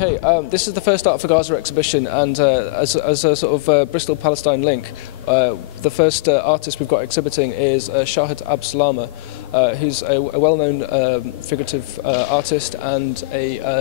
Okay, this is the first Art for Gaza exhibition, and as a sort of Bristol Palestine link, the first artist we've got exhibiting is Shahat Absalama, who's a well-known figurative artist, and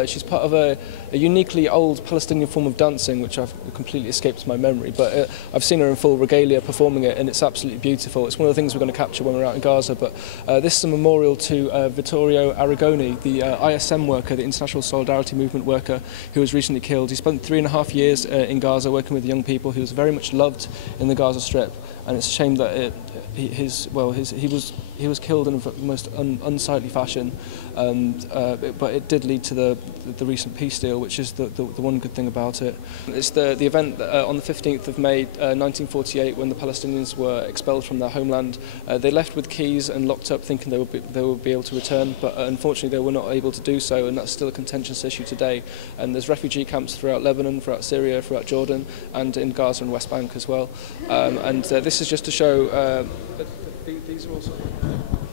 she's part of a uniquely old Palestinian form of dancing, which I've completely escaped my memory, but I've seen her in full regalia performing it, and it's absolutely beautiful. It's one of the things we're going to capture when we're out in Gaza, but this is a memorial to Vittorio Arrigoni, the ISM worker, the International Solidarity Movement worker, who was recently killed. He spent 3.5 years in Gaza working with young people. He was very much loved in the Gaza Strip, and it's a shame that he was killed in the most unsightly fashion. But it did lead to the recent peace deal, which is the one good thing about it. It's the event on the 15th of May 1948, when the Palestinians were expelled from their homeland. They left with keys and locked up, thinking they would be able to return, but unfortunately they were not able to do so, and that's still a contentious issue today. And there's refugee camps throughout Lebanon, throughout Syria, throughout Jordan, and in Gaza and West Bank as well. And this is just to show these are also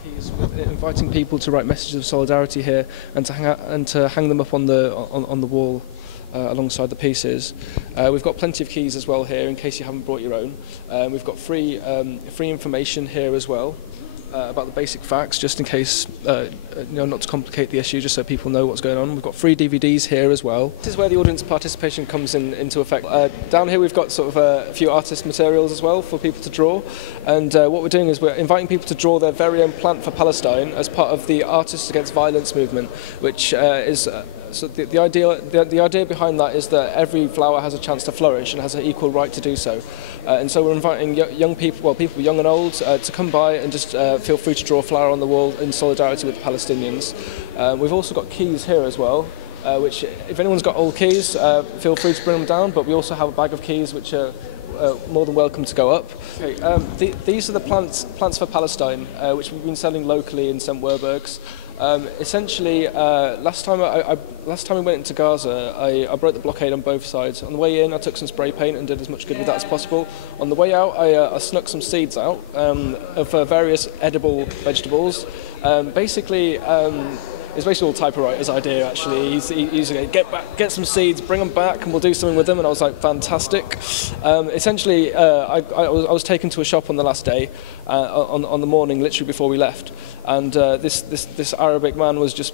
keys, inviting people to write messages of solidarity here, and to hang them up on the wall alongside the pieces. We've got plenty of keys as well here, in case you haven't brought your own. We've got free information here as well. About the basic facts, just in case, not to complicate the issue, just so people know what's going on. We've got free DVDs here as well. This is where the audience participation comes into effect. Down here we've got sort of a few artist materials as well for people to draw, and what we're doing is we're inviting people to draw their very own plant for Palestine as part of the Artists Against Violence movement, which is so the idea behind that is that every flower has a chance to flourish and has an equal right to do so. And so we're inviting young people, well, people young and old, to come by and just feel free to draw a flower on the wall in solidarity with the Palestinians. We've also got keys here as well, which if anyone's got old keys, feel free to bring them down, but we also have a bag of keys which are more than welcome to go up. Okay, these are the plants for Palestine, which we've been selling locally in St. Werburgh's. Essentially, last time we went into Gaza, I broke the blockade on both sides. On the way in, I took some spray paint and did as much good with that as possible. On the way out, I snuck some seeds out of various edible vegetables. It's basically all typewriter's idea, actually. He's going to get some seeds, bring them back, and we'll do something with them. And I was like, fantastic. Essentially, I was taken to a shop on the last day, on the morning, literally before we left, and this Arabic man was just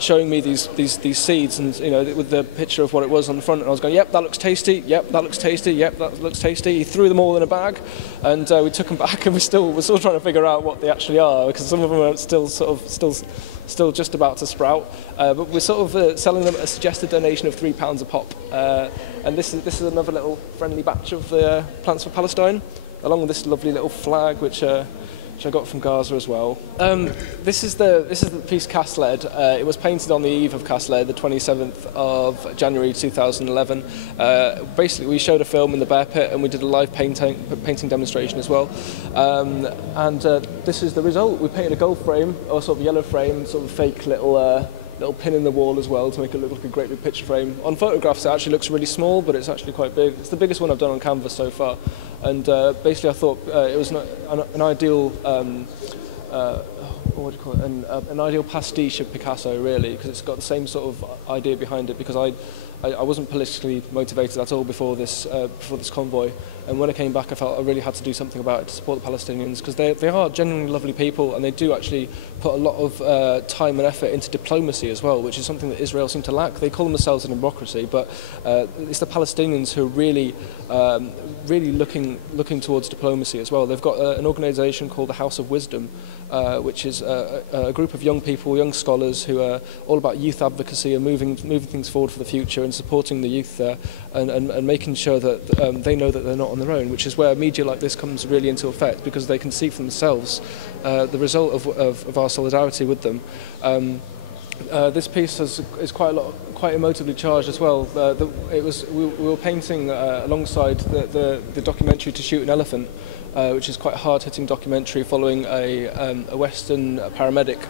showing me these seeds, and with the picture of what it was on the front, and I was going, yep, that looks tasty, yep, that looks tasty, yep, that looks tasty. He threw them all in a bag, and we took them back, and we're still trying to figure out what they actually are, because some of them are still just about to sprout, but we're sort of selling them at a suggested donation of £3 a pop, and this is another little friendly batch of the Plants for Palestine, along with this lovely little flag which I got from Gaza as well. This is the piece Cast Lead. It was painted on the eve of Cast Lead, the 27th of January 2011. Basically, we showed a film in the Bear Pit, and we did a live painting demonstration as well. And this is the result. We painted a gold frame, or sort of yellow frame, sort of fake little pin in the wall as well to make it look like a great big picture frame. On photographs it actually looks really small, but it's actually quite big. It's the biggest one I've done on canvas so far, and basically I thought it was an ideal what do you call it? An ideal pastiche of Picasso, really, because it's got the same sort of idea behind it. Because I wasn't politically motivated at all before this convoy, and when I came back I felt I really had to do something about it to support the Palestinians, because they are genuinely lovely people, and they do actually put a lot of time and effort into diplomacy as well, which is something that Israel seem to lack. They call themselves a democracy, but it's the Palestinians who are really looking towards diplomacy as well. They've got an organisation called the House of Wisdom, which is a group of young people, young scholars, who are all about youth advocacy and moving things forward for the future and supporting the youth there, and making sure that they know that they're not on their own, which is where media like this comes really into effect, because they can see for themselves the result of our solidarity with them. This piece is quite emotively charged as well. We were painting alongside the documentary To Shoot an Elephant, which is quite a hard-hitting documentary following a Western paramedic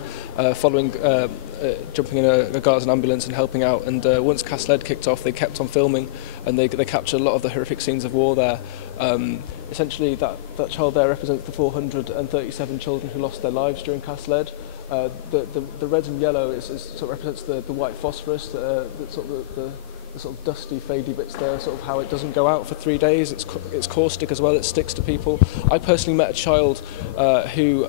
jumping in a Gaza ambulance and helping out. And once Cast Lead kicked off, they kept on filming, and they captured a lot of the horrific scenes of war there. Essentially, that child there represents the 437 children who lost their lives during Cast Lead. The red and yellow sort of represents the white phosphorus, the sort of dusty, fadey bits there, sort of how it doesn't go out for 3 days. It's caustic as well, it sticks to people. I personally met a child who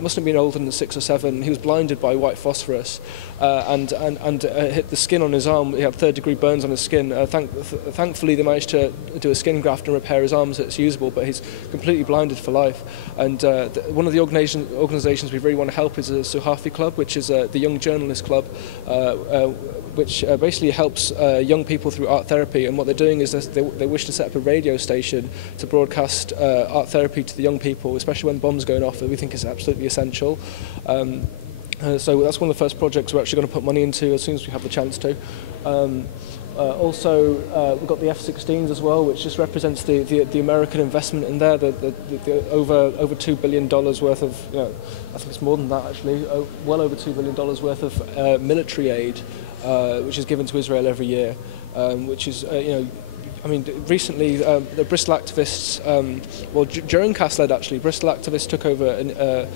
must have been older than 6 or 7. He was blinded by white phosphorus and hit the skin on his arm. He had 3rd-degree burns on his skin. Thankfully, they managed to do a skin graft and repair his arm so it's usable, but he's completely blinded for life. And one of the organisations we really want to help is the Suhafi Club, which is the Young Journalist Club, which basically helps young people through art therapy. And what they're doing is they wish to set up a radio station to broadcast art therapy to the young people, especially when the bombs are going off. We think it's absolutely essential. So that's one of the first projects we're actually going to put money into as soon as we have the chance to. Also, we've got the F-16s as well, which just represents the American investment in there, the over $2 billion worth of, I think it's more than that actually, well over $2 billion worth of military aid, which is given to Israel every year, which is, I mean, recently the Bristol activists, during Cast-led actually, Bristol activists took over the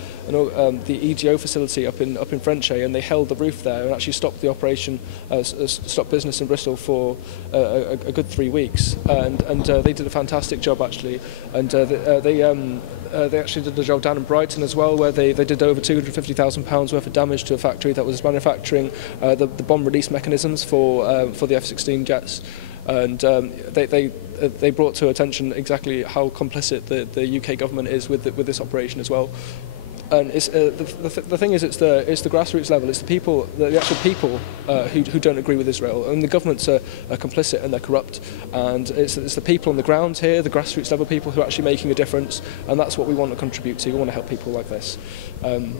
EGO facility up in Frenchay, and they held the roof there and actually stopped the operation, stopped business in Bristol for a good 3 weeks, and they did a fantastic job actually, and they actually did a job down in Brighton as well, where they did over £250,000 worth of damage to a factory that was manufacturing the bomb release mechanisms for the F-16 jets. And they brought to attention exactly how complicit the UK government is with this operation as well. And it's, the thing is, it's the grassroots level. It's the people, the actual people who don't agree with Israel, and the governments are complicit and they're corrupt. And it's the people on the ground here, the grassroots level people, who are actually making a difference. And that's what we want to contribute to. We want to help people like this. And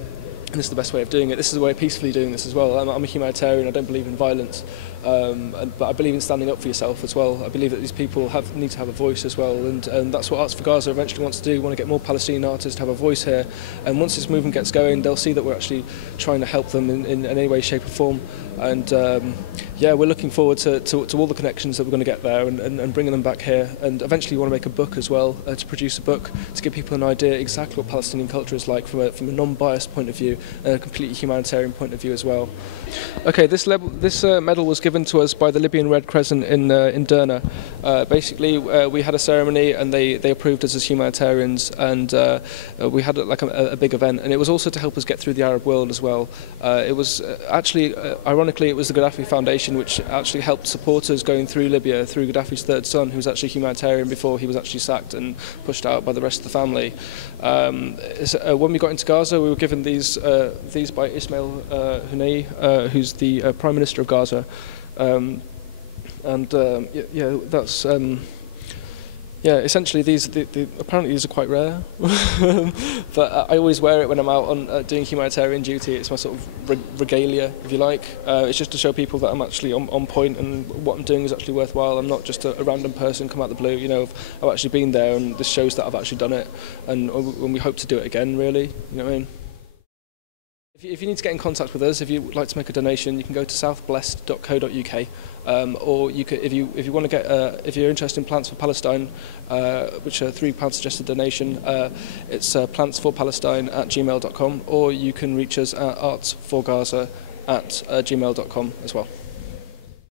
this is the best way of doing it. This is the way of peacefully doing this as well. I'm a humanitarian. I don't believe in violence, but I believe in standing up for yourself as well. I believe that these people need to have a voice as well, and that's what Arts for Gaza eventually wants to do. We want to get more Palestinian artists to have a voice here, and once this movement gets going, they'll see that we're actually trying to help them in any way, shape or form. And yeah, we're looking forward to all the connections that we're going to get there and bringing them back here. And eventually we want to make a book as well, to produce a book to give people an idea exactly what Palestinian culture is like from a non-biased point of view and a completely humanitarian point of view as well. Okay, this medal was given to us by the Libyan Red Crescent in Derna. Basically, we had a ceremony and they approved us as humanitarians, and we had like a big event, and it was also to help us get through the Arab world as well. It was actually, ironically, it was the Gaddafi Foundation which actually helped supporters going through Libya, through Gaddafi's third son, who was actually a humanitarian before he was actually sacked and pushed out by the rest of the family. When we got into Gaza, we were given these by Ismail Haniyeh, who's the Prime Minister of Gaza. Yeah, that's yeah. Essentially, apparently these are quite rare, but I always wear it when I'm out on doing humanitarian duty. It's my sort of regalia, if you like. It's just to show people that I'm actually on point and what I'm doing is actually worthwhile. I'm not just a random person come out of the blue. You know, I've actually been there, and this shows that I've actually done it, and we hope to do it again. Really, you know what I mean? If you need to get in contact with us, if you'd like to make a donation, you can go to southblessed.co.uk, or you could, if you want to get, if you're interested in Plants for Palestine, which are £3 suggested donation, it's plantsforpalestine@gmail.com, or you can reach us at artsforgaza@gmail.com as well.